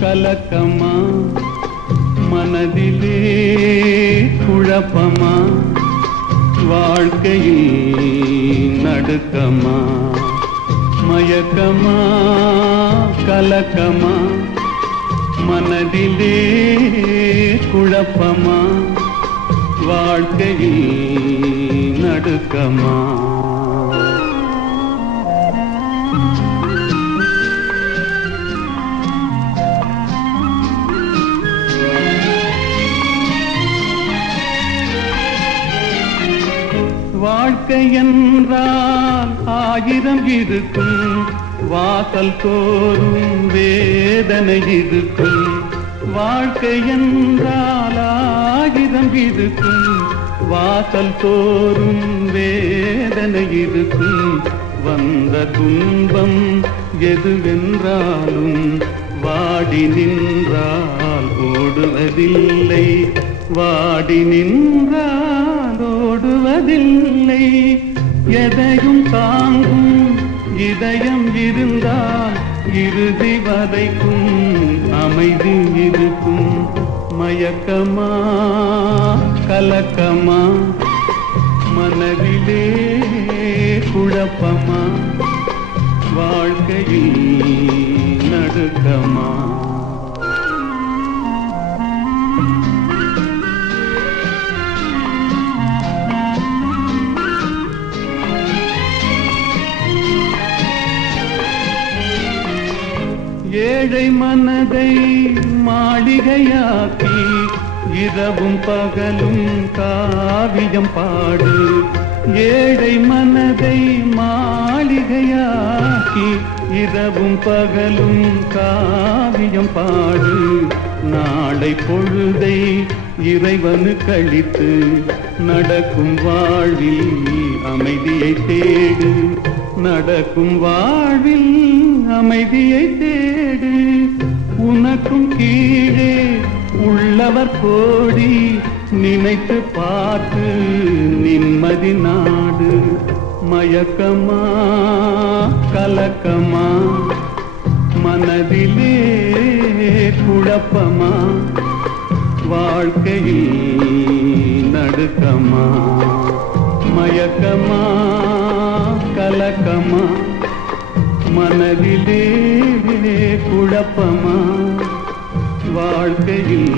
கலக்கமா மனதிலே குழப்பமா வாழ்க்கையில் நடுக்கமா மயக்கமா கலக்கமா மனதிலே குழப்பமா வாழ்க்கையில் நடுக்கமா வாழ்க்கை என்றால் ஆயிரம் இருக்கும் வாசல் தோறும் வேதனை இருக்கும் வாழ்க்கை என்றால் ஆயிரம் இருக்கும் வாசல் தோறும் வேதனை இருக்கும் வந்த துன்பம் எதுவென்றாலும் வாடி நின்றால் ஓடுவதில்லை வாடி நின்றால் ஓடுவதில்லை எதையும் தாங்கும் இதயம் இருந்தால் இறுதி வரைக்கும் அமைதி இருக்கும் மயக்கமா கலக்கமா மனதிலே குழப்பமா வாழ்க்கையில் நடுக்கமா ஏழை மனதை மாளிகையாக்கி இரவும் பகலும் காவியம் பாடு ஏழை மனதை மாளிகையாக்கி இரவும் பகலும் காவியம் பாடு நாளை பொழுதை இறைவனு கழித்து நடக்கும் வாழ்வில் அமைதியை தேடு நடக்கும் வாழ்வில் அமைதியை தேடு உனக்கும் கீழே உள்ளவர் கோடி நினைத்து பார்த்து நிம்மதி நாடு மயக்கமா கலக்கமா மனதிலே குழப்பமா வாழ்க்கையில் நடுக்கமா மயக்கமா கலக்கமா மனதிலே குழப்பமா வாழ்க்கையில்